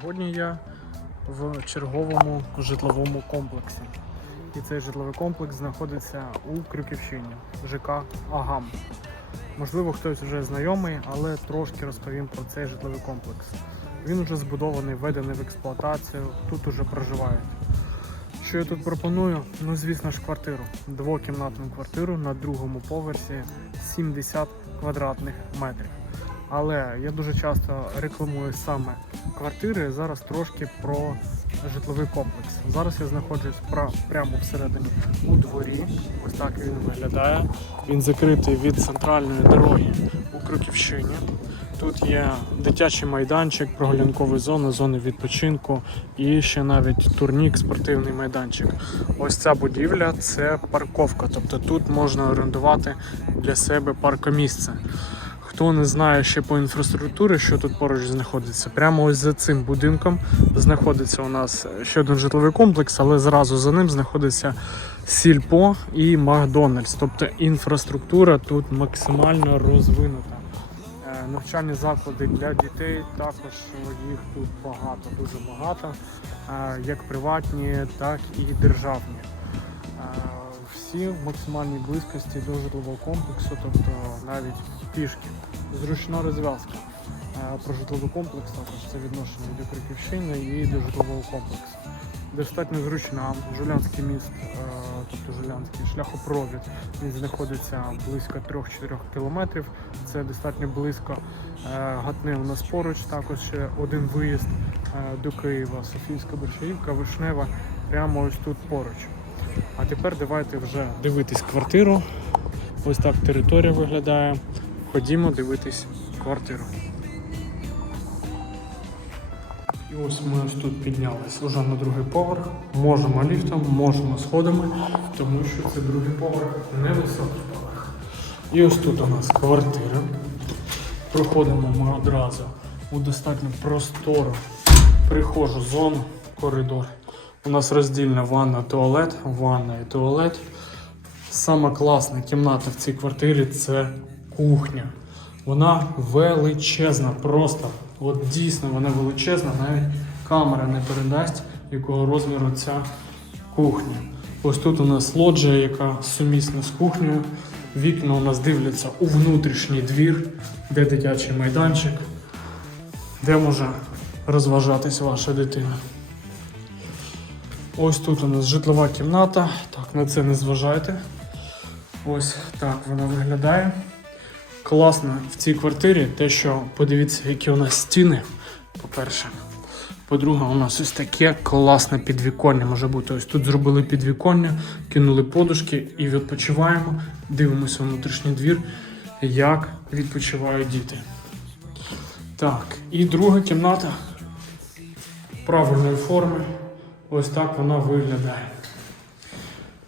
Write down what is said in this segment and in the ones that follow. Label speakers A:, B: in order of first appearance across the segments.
A: Сьогодні я в черговому житловому комплексі. І цей житловий комплекс знаходиться у Крюківщині, ЖК Агам. Можливо, хтось вже знайомий, але трошки розповім про цей житловий комплекс. Він вже збудований, введений в експлуатацію, тут уже проживають. Що я тут пропоную? Ну, звісно ж, квартиру. Двокімнатну квартиру на другому поверсі 70 квадратних метрів. Але я дуже часто рекламую саме квартири. Зараз трошки про житловий комплекс. Зараз я знаходжусь прямо всередині у дворі. Ось так він виглядає. Він закритий від центральної дороги у Крюківщині. Тут є дитячий майданчик, прогулянкові зони, зони відпочинку і ще навіть турнік, спортивний майданчик. Ось ця будівля це парковка, тобто тут можна орендувати для себе паркомісце. Хто не знає ще по інфраструктурі, що тут поруч знаходиться, прямо ось за цим будинком знаходиться у нас ще один житловий комплекс, але зразу за ним знаходиться Сільпо і Макдональдс. Тобто інфраструктура тут максимально розвинута. Е, Навчальні заклади для дітей також їх тут багато, дуже багато, е, як приватні, так і державні. Всі в максимальній близькості до житлового комплексу, тобто навіть пішки. Зручна розв'язка. Про житловий комплекс також це відношення до Криківщини і до житлового комплексу. Достатньо зручна. Жулянський міст, тобто Жулянський шляхопровід, він знаходиться близько 3-4 кілометрів. Це достатньо близько. Гатне у нас поруч, також ще один виїзд до Києва, Софійська Борщаївка, Вишнева, прямо ось тут поруч. А тепер давайте вже дивитись квартиру. Ось так територія виглядає. Ходімо дивитись квартиру. І ось ми ось тут піднялись вже на другий поверх. Можемо ліфтом, можемо сходами, тому що це другий поверх, невисокий поверх. І ось тут у нас квартира. Проходимо ми одразу у достатньо простору прихожу зону, коридор. У нас роздільна ванна, туалет, ванна і туалет. Сама класна кімната в цій квартирі це кухня. Вона величезна, просто. От дійсно вона величезна, навіть камера не передасть, якого розміру ця кухня. Ось тут у нас лоджія, яка сумісна з кухнею. Вікна у нас дивляться у внутрішній двір, де дитячий майданчик, де може розважатись ваша дитина. Ось тут у нас житлова кімната. Так, на це не зважайте. Ось так вона виглядає. Класно в цій квартирі те, що подивіться, які у нас стіни. По-перше. По-друге, у нас ось таке класне підвіконня може бути. Ось тут зробили підвіконня, кинули подушки і відпочиваємо. Дивимося внутрішній двір, як відпочивають діти. Так, і друга кімната правильної форми. Ось так вона виглядає.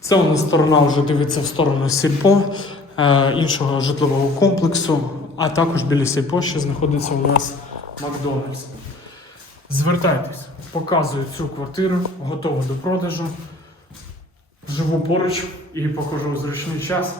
A: Це нас сторона вже дивиться в сторону Сільпо, е, іншого житлового комплексу, а також біля Сільпо ще знаходиться у нас Макдональдс. Звертайтесь, показую цю квартиру, готова до продажу. Живу поруч і покажу зручний час.